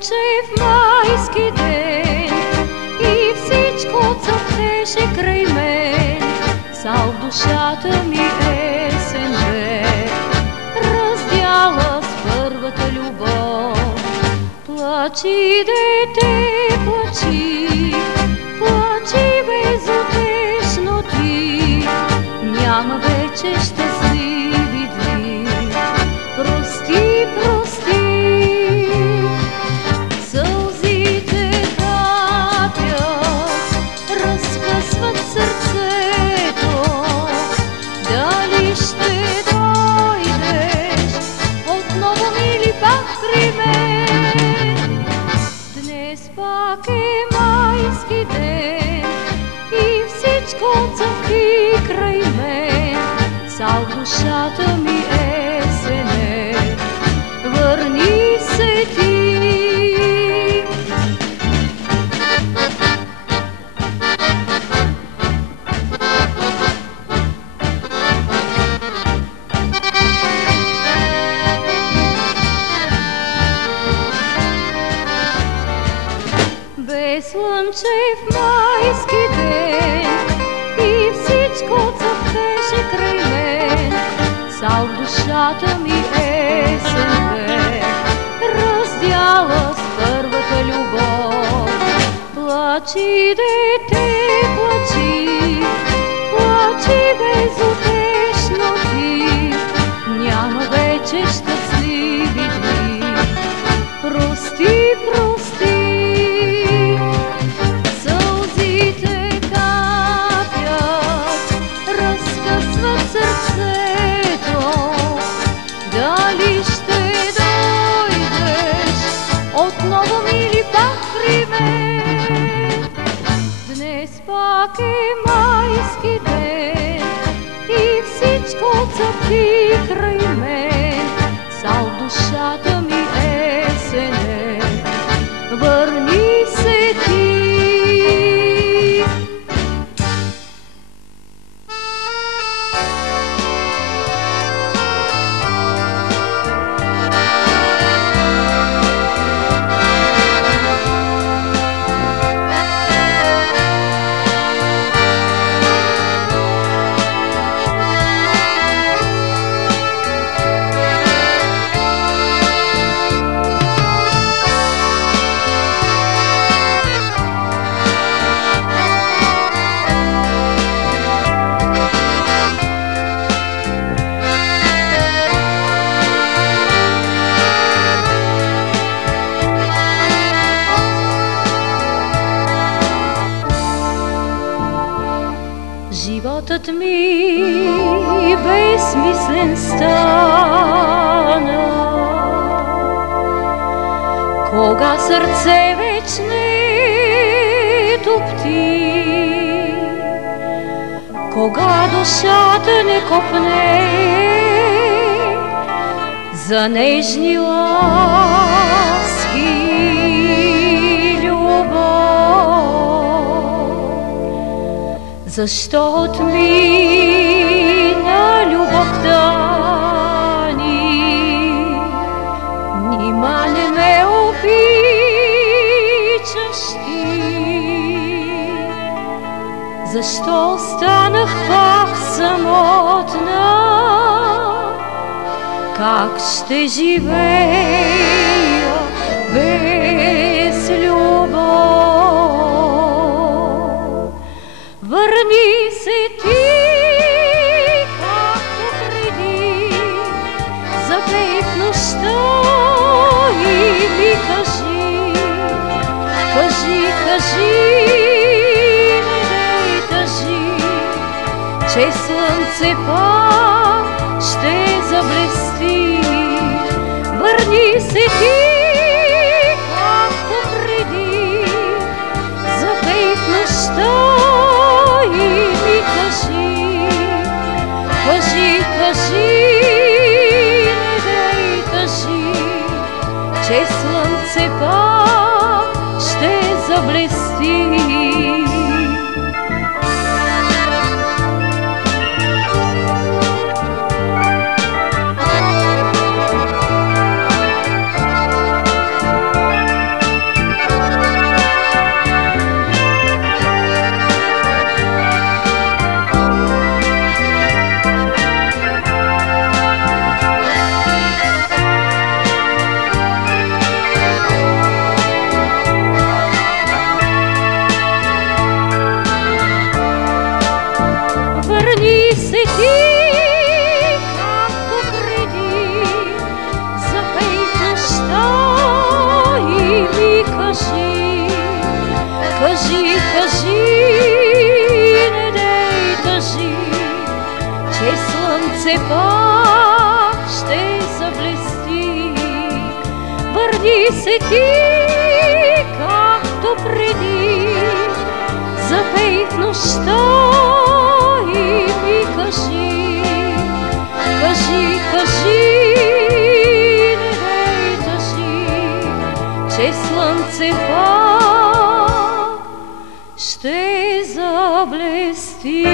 слънчев майски ден и всичко цъфтеше край мен, сал в душата ми есен бе, раздяла с първата любов. Плачи, дете, плачи, плачи безутешно ти, няма вече щастливи дни. Прости, прости, сълзите капят, разкъсват сърцето. Дали ще дойдеш отново, мили, пак при мен? Днес пак е майски ден и всичко цъфти край мен, цял душата ми есене, върни се ти. Бе слънчев майски ден и всичко цъфтеше край мен, цял в душата ми есен бе, раздяла с първата любов. Плачи, дете, плачи, плачи безутешно ти, няма вече щастливи дни. Прости, прости, сълзите капят, разкъсват сърцето. Дали ще дойдеш отново, мили, пак при мен? Днес пак е майски ден и всичко цъфти край мен, цял душата ми есене, върни се ти. Животът ми безсмислен стана, кога сърце вече не топти, кога душата не копне за нежни ласки. Защо отмина любовта ни? Нима не ме обичаш ти? Защо останах пак самотна? Как ще живея без любов? Върни се ти, както преди, запей в нощта и ми кажи, кажи, кажи, не дей тъжи, че слънце пак ще заблести. Върни се ти, както преди, запей в нощта и ми кажи, кажи, кажи, не дей тъжи, че слънце пак ще заблести. че слънце пак ще заблести. Върни се ти, както преди, запей в нощта и ми кажи, кажи, кажи, не дей тъжи, че слънце пак ще заблести.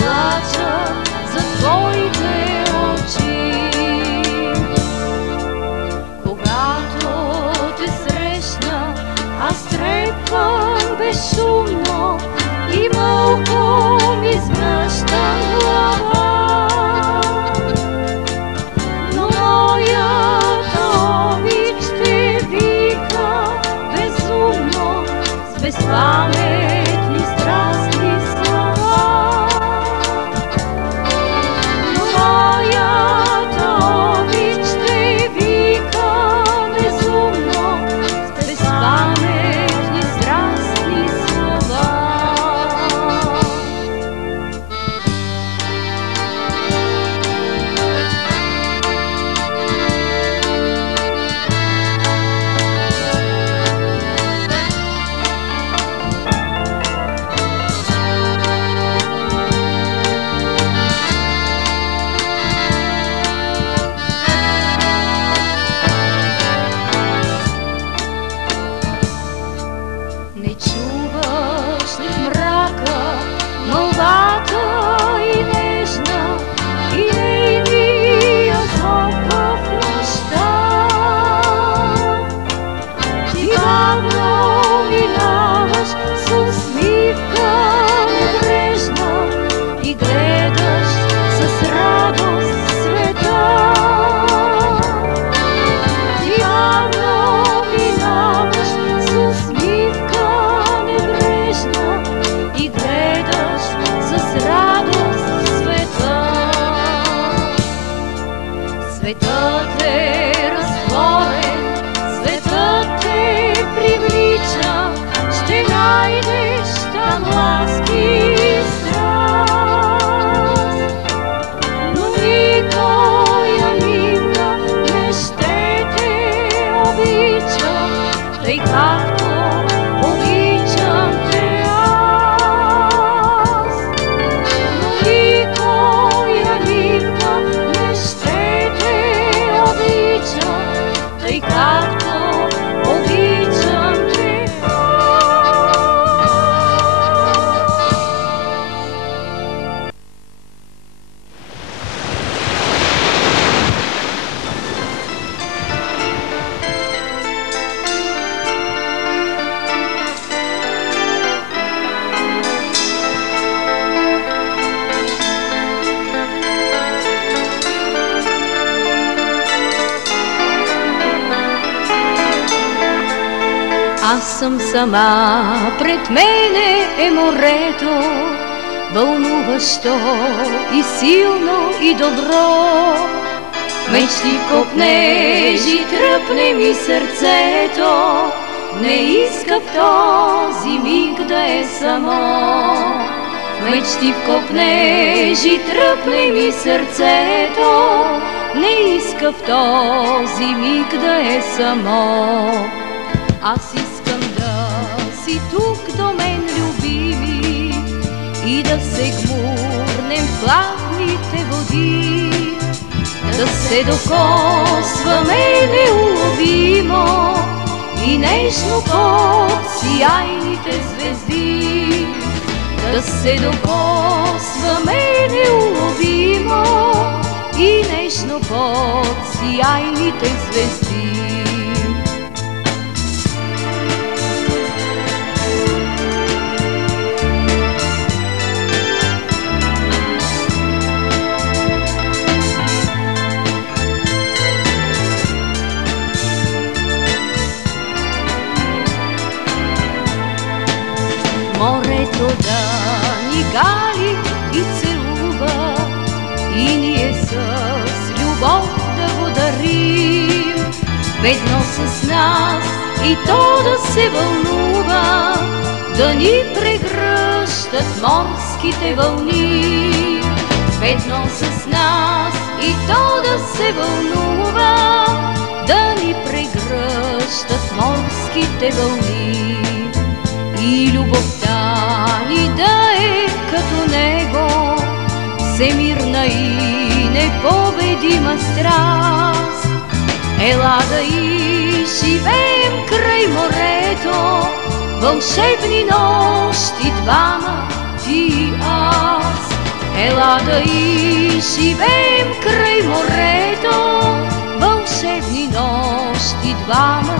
плача за твоите Светът е разтворен, светът те привлича, ще найдеш там ласки и страст. Но никоя нивна не ще те обича, тъй както обичам те аз. Но никоя нивна не ще те обича, тъй както обичам те Аз съм сама, пред мене е морето, вълнуващо и силно и добро. Мечти копнежи, тръпне ми сърцето, не иска в този миг да е само. Мечти в копнежи, тръпне ми сърцето, не иска в този миг да е само. Аз искам да си тук до мен, любими, и да се гмурнем в хладните води, да се докосваме неуловимо и нежно под сияйните звезди, да се докосваме неуловимо и нежно под сияйните звезди. Морето да ни гали и целува, и ние с любов да го дарим. Ведно с нас и то да се вълнува, да ни прегръщат морските вълни. Ведно с нас и то да се вълнува, да ни прегръщат морските вълни. И любовта ни да е като него, всемирна и непобедима страст. Ела да и живеем край морето, вълшебни нощи двама, ти и аз. Ела да и живеем край морето, вълшебни нощи двама,